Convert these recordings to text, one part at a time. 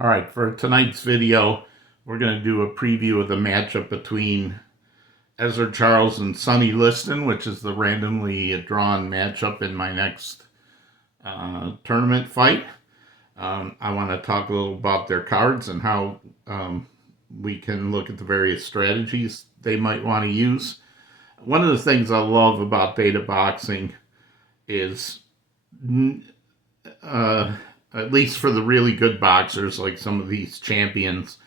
All right, for tonight's video, we're going to do a preview of the matchup between Ezzard Charles and Sonny Liston, which is the randomly drawn matchup in my next tournament fight. I want to talk a little about their cards and how we can look at the various strategies they might want to use. One of the things I love about data boxing is at least for the really good boxers, like some of these champions,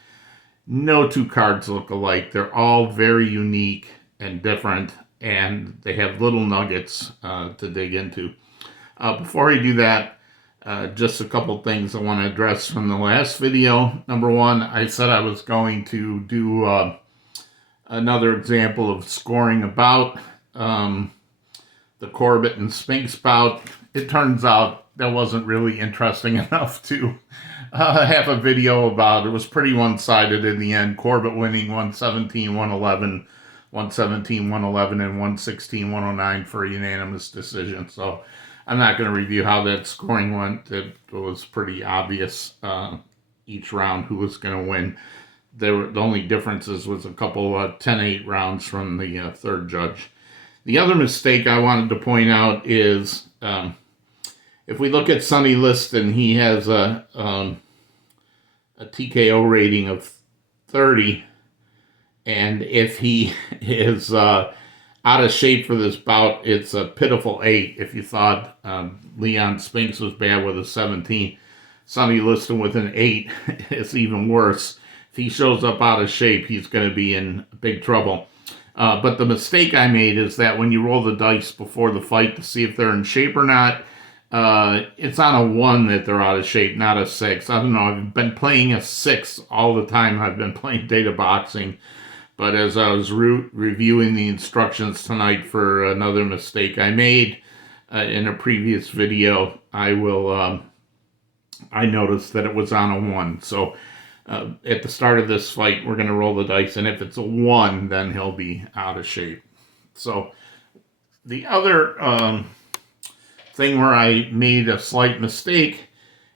no two cards look alike. They're all very unique and different, and they have little nuggets to dig into. Before I do that, just a couple things I want to address from the last video. Number one, I said I was going to do another example of scoring a bout, the Corbett and Spinks bout. It turns out that wasn't really interesting enough to have a video about. It was pretty one-sided in the end. Corbett winning 117, 111, 117, 111, and 116, 109 for a unanimous decision. So I'm not going to review how that scoring went. It was pretty obvious each round who was going to win. The only differences was a couple 10-8 rounds from the third judge. The other mistake I wanted to point out is if we look at Sonny Liston, he has a TKO rating of 30, and if he is out of shape for this bout, it's a pitiful 8. If you thought Leon Spinks was bad with a 17, Sonny Liston with an 8 is even worse. If he shows up out of shape, he's going to be in big trouble. But the mistake I made is that when you roll the dice before the fight to see if they're in shape or not, it's on a 1 that they're out of shape, not a 6. I don't know. I've been playing a 6 all the time. I've been playing data boxing. But as I was reviewing the instructions tonight for another mistake I made in a previous video, I noticed that it was on a 1. So at the start of this fight, we're going to roll the dice, and if it's a 1, then he'll be out of shape. So the other thing where I made a slight mistake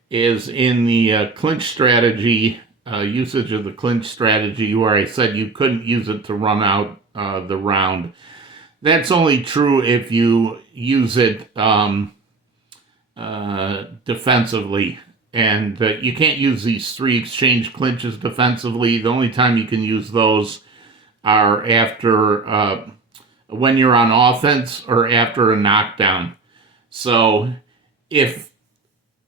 is in the clinch strategy, usage of the clinch strategy, where I said you couldn't use it to run out the round. That's only true if you use it defensively. And you can't use these 3 exchange clinches defensively. The only time you can use those are after when you're on offense or after a knockdown. So if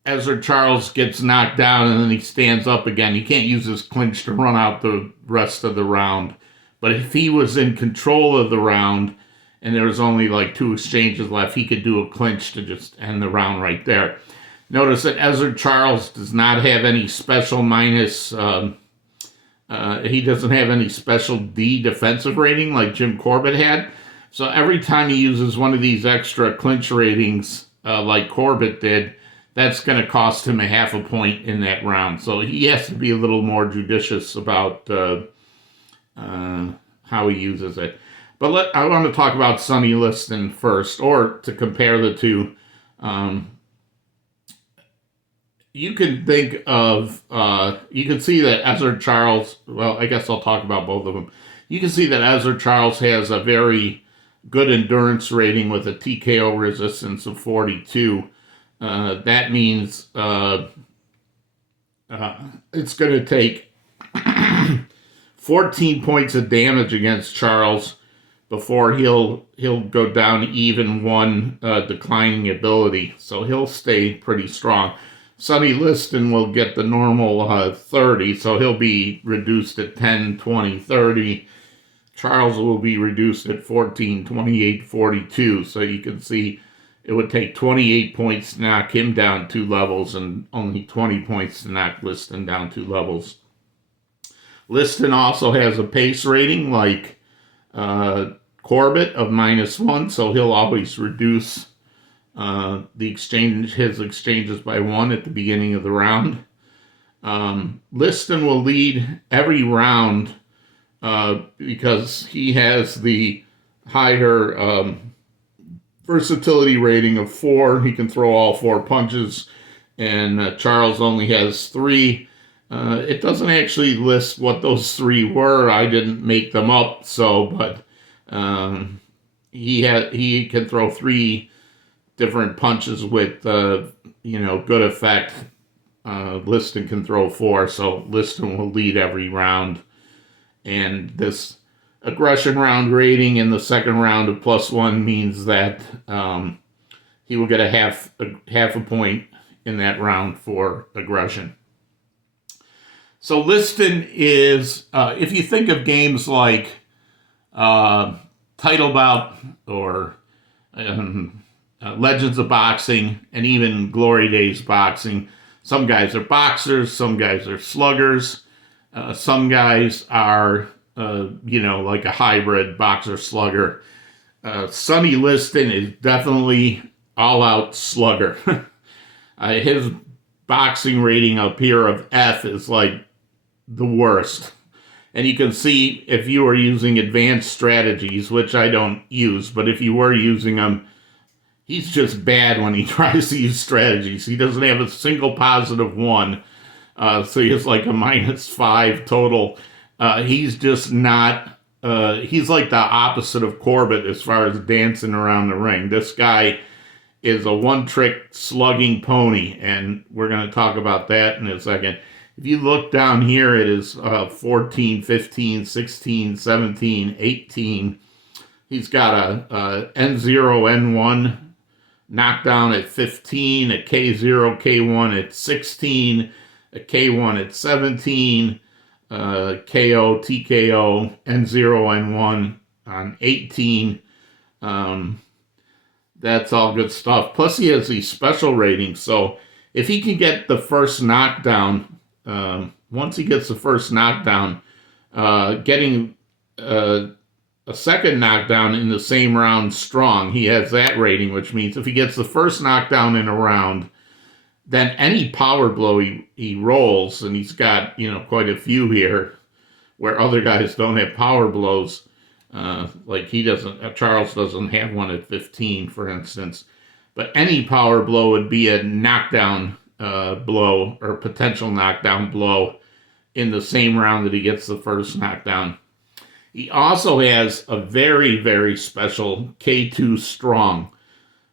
Ezzard Charles gets knocked down and then he stands up again, you can't use his clinch to run out the rest of the round. But if he was in control of the round and there was only like 2 exchanges left, he could do a clinch to just end the round right there. Notice that Ezzard Charles does not have any special minus, he doesn't have any special D defensive rating like Jim Corbett had. So every time he uses one of these extra clinch ratings like Corbett did, that's going to cost him a half a point in that round. So he has to be a little more judicious about how he uses it. But I want to talk about Sonny Liston first, or to compare the two. You can think of, you can see that Ezzard Charles, well, I guess I'll talk about both of them. You can see that Ezzard Charles has a very good endurance rating with a TKO resistance of 42. That means it's going to take 14 points of damage against Charles before he'll go down even 1 declining ability. So he'll stay pretty strong. Sonny Liston will get the normal 30, so he'll be reduced at 10, 20, 30. Charles will be reduced at 14, 28, 42. So you can see it would take 28 points to knock him down 2 levels and only 20 points to knock Liston down 2 levels. Liston also has a pace rating like Corbett of -1, so he'll always reduce his exchanges by 1 at the beginning of the round. Liston will lead every round because he has the higher versatility rating of 4. He can throw all 4 punches, and Charles only has 3. It doesn't actually list what those three were. I didn't make them up, but he can throw three different punches with good effect. Liston can throw four, so Liston will lead every round. And this aggression round rating in the second round of +1 means that he will get a half a point in that round for aggression. So Liston is, if you think of games like Title Bout or Legends of Boxing and even Glory Days Boxing, some guys are boxers, some guys are sluggers, some guys are, like a hybrid boxer-slugger. Sonny Liston is definitely all-out slugger. His boxing rating up here of F is like the worst. And you can see if you are using advanced strategies, which I don't use, but if you were using them, he's just bad when he tries to use strategies. He doesn't have a single positive one. So he has like a -5 total. He's just not, he's like the opposite of Corbett as far as dancing around the ring. This guy is a one-trick slugging pony, and we're going to talk about that in a second. If you look down here, it is 14, 15, 16, 17, 18. He's got a N0, N1 knockdown at 15, a K0, K1 at 16, a K1 at 17, KO, TKO, N0, N1 on 18. That's all good stuff. Plus, he has these special ratings. So if he can get the first knockdown, once he gets the first knockdown, getting a second knockdown in the same round strong, he has that rating, which means if he gets the first knockdown in a round, then any power blow he rolls, and he's got, quite a few here where other guys don't have power blows. Like Charles doesn't have one at 15, for instance. But any power blow would be a knockdown blow or potential knockdown blow in the same round that he gets the first knockdown. He also has a very, very special K2 strong.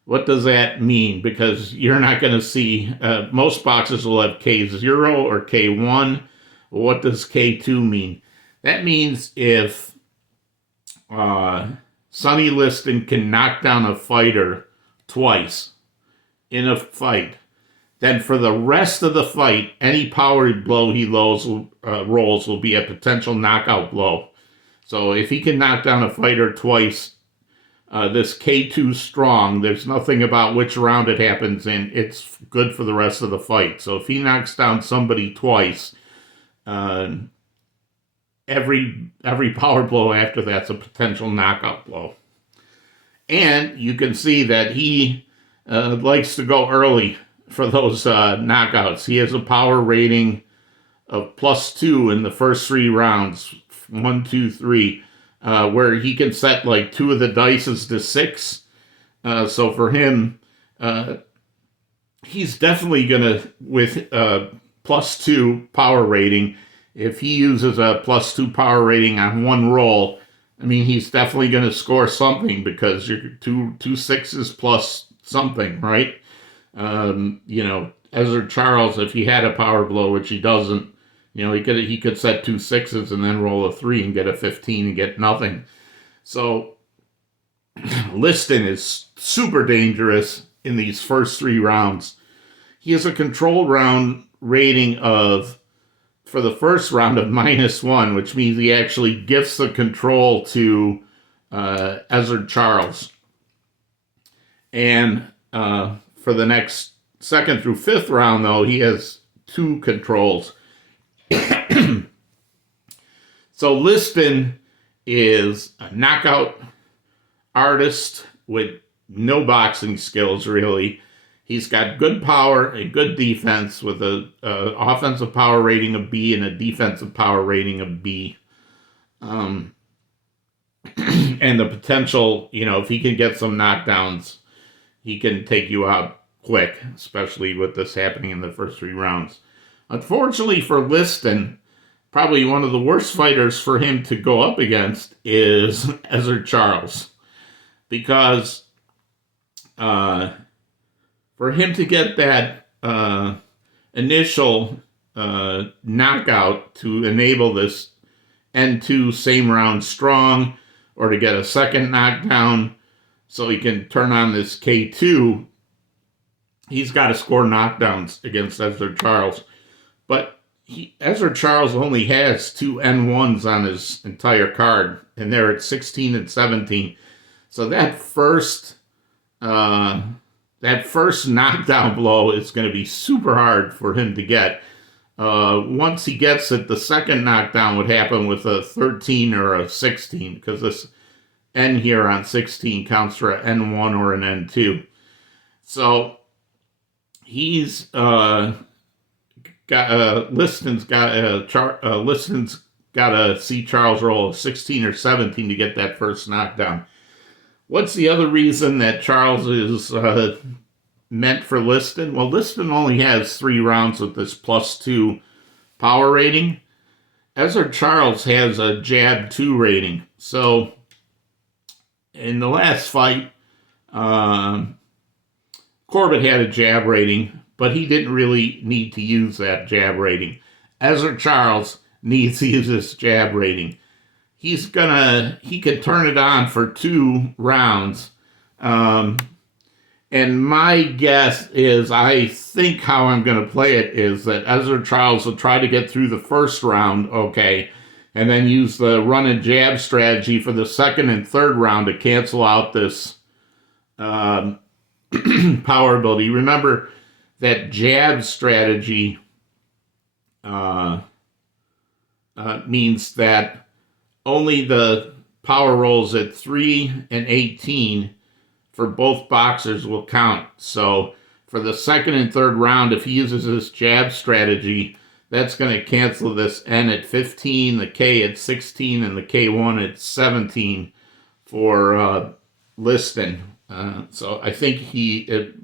What does that mean? Because you're not going to see, most boxers will have K0 or K1. What does K2 mean? That means if Sonny Liston can knock down a fighter twice in a fight, then for the rest of the fight, any power blow he rolls will be a potential knockout blow. So if he can knock down a fighter twice, this K2 strong, there's nothing about which round it happens in. It's good for the rest of the fight. So if he knocks down somebody twice, every power blow after that's a potential knockout blow. And you can see that he likes to go early for those knockouts. He has a power rating of +2 in the first 3 rounds, 1, 2, 3, where he can set like 2 of the dices to 6. So for him, he's definitely gonna, with +2 power rating, if he uses a +2 power rating on one roll, I mean, he's definitely going to score something because you're two sixes plus something, right? Ezzard Charles, if he had a power blow, which he doesn't, he could set 2 6s and then roll a 3 and get a 15 and get nothing. So Liston is super dangerous in these first 3 rounds. He has a control round rating for the first round of -1, which means he actually gifts the control to Ezzard Charles. And for the next 2nd through 5th round, though, he has 2 controls. So Liston is a knockout artist with no boxing skills, really. He's got good power and good defense with a offensive power rating of B and a defensive power rating of B. And the potential, if he can get some knockdowns, he can take you out quick, especially with this happening in the first 3 rounds. Unfortunately for Liston, probably one of the worst fighters for him to go up against is Ezzard Charles. Because for him to get that initial knockout to enable this N2 same round strong, or to get a second knockdown so he can turn on this K2, he's got to score knockdowns against Ezzard Charles. But Ezzard Charles only has 2 N1s on his entire card, and they're at 16 and 17. So that first knockdown blow is going to be super hard for him to get. Once he gets it, the second knockdown would happen with a 13 or a 16, because this N here on 16 counts for an N1 or an N2. So he's Liston's got to see Charles roll a 16 or 17 to get that first knockdown. What's the other reason that Charles is meant for Liston? Well, Liston only has 3 rounds with this +2 power rating. Ezzard Charles has a jab 2 rating. So in the last fight, Corbett had a jab rating, but he didn't really need to use that jab rating. Ezzard Charles needs to use this jab rating. He could turn it on for 2 rounds. And my guess is, I think how I'm going to play it is that Ezzard Charles will try to get through the first round, okay, and then use the run and jab strategy for the second and third round to cancel out this power ability. Remember that jab strategy means that only the power rolls at 3 and 18 for both boxers will count. So for the second and third round, if he uses this jab strategy, that's going to cancel this N at 15, the K at 16, and the K1 at 17 for Liston. So I think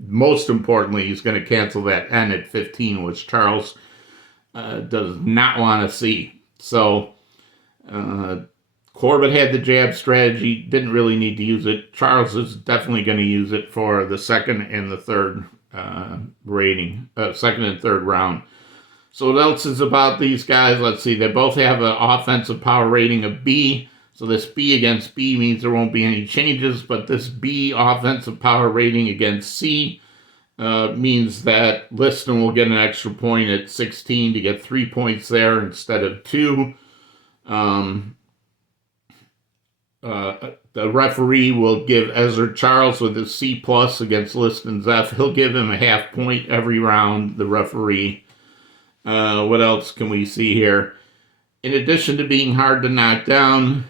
most importantly, he's going to cancel that N at 15, which Charles does not want to see. So Corbett had the jab strategy, didn't really need to use it. Charles is definitely going to use it for the second and the third second and third round. So what else is about these guys? Let's see. They both have an offensive power rating of B. So this B against B means there won't be any changes, but this B offensive power rating against C means that Liston will get an extra point at 16 to get 3 points there instead of 2. The referee will give Ezzard Charles with his C+ against Liston's F. He'll give him a half point every round, the referee. What else can we see here? In addition to being hard to knock down,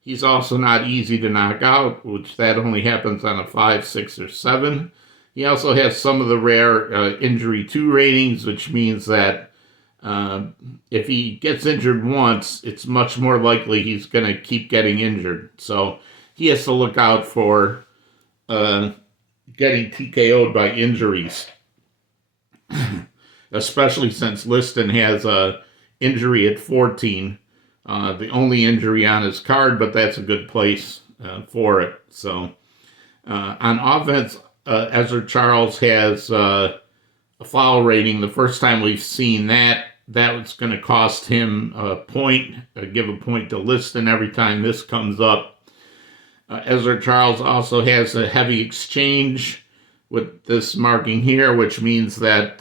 he's also not easy to knock out, which that only happens on a 5, 6, or 7. He also has some of the rare injury 2 ratings, which means that if he gets injured once, it's much more likely he's going to keep getting injured. So he has to look out for getting TKO'd by injuries, especially since Liston has a injury at 14, the only injury on his card, but that's a good place for it. So on offense, Ezzard Charles has a foul rating. The first time we've seen that was going to cost him a point, give a point to Liston every time this comes up. Ezzard Charles also has a heavy exchange with this marking here, which means that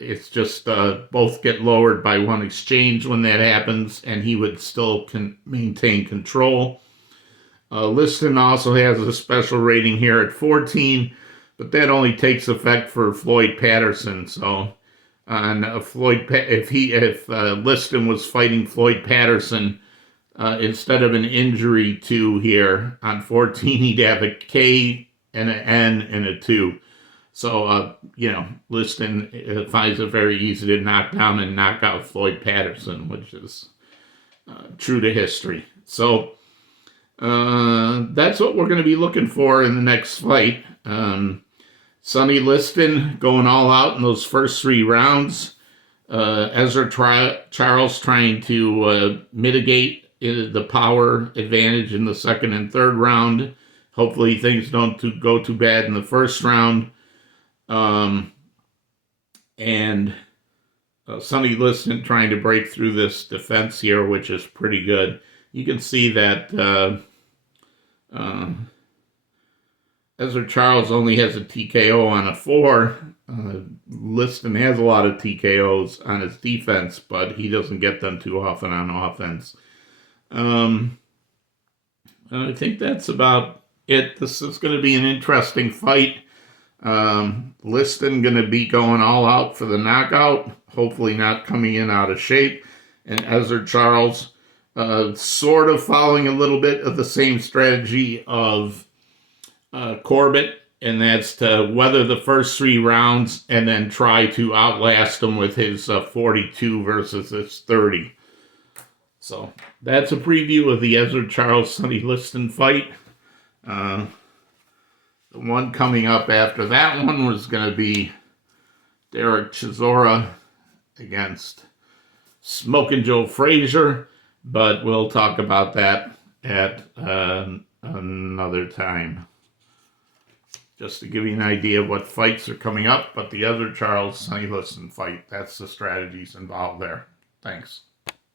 it's just both get lowered by 1 exchange when that happens, and he would still maintain control. Liston also has a special rating here at 14, but that only takes effect for Floyd Patterson. So on if Liston was fighting Floyd Patterson, instead of an injury 2 here on 14, he'd have a K and an N and a 2. So, Liston finds it very easy to knock down and knock out Floyd Patterson, which is true to history. So that's what we're going to be looking for in the next fight. Sonny Liston going all out in those first 3 rounds. Ezzard Charles trying to mitigate the power advantage in the second and third round. Hopefully things don't go too bad in the first round. And Sonny Liston trying to break through this defense here, which is pretty good. You can see that Ezzard Charles only has a TKO on a 4. Liston has a lot of TKOs on his defense, but he doesn't get them too often on offense. I think that's about it. This is going to be an interesting fight. Liston going to be going all out for the knockout, hopefully not coming in out of shape. And Ezzard Charles sort of following a little bit of the same strategy of Corbett, and that's to weather the first 3 rounds and then try to outlast him with his 42 versus his 30. So that's a preview of the Ezzard Charles Sonny Liston fight. The one coming up after that one was going to be Derek Chisora against Smokin' Joe Frazier, but we'll talk about that at another time. Just to give you an idea of what fights are coming up, but the Ezzard Charles Sonny Liston fight, that's the strategies involved there. Thanks.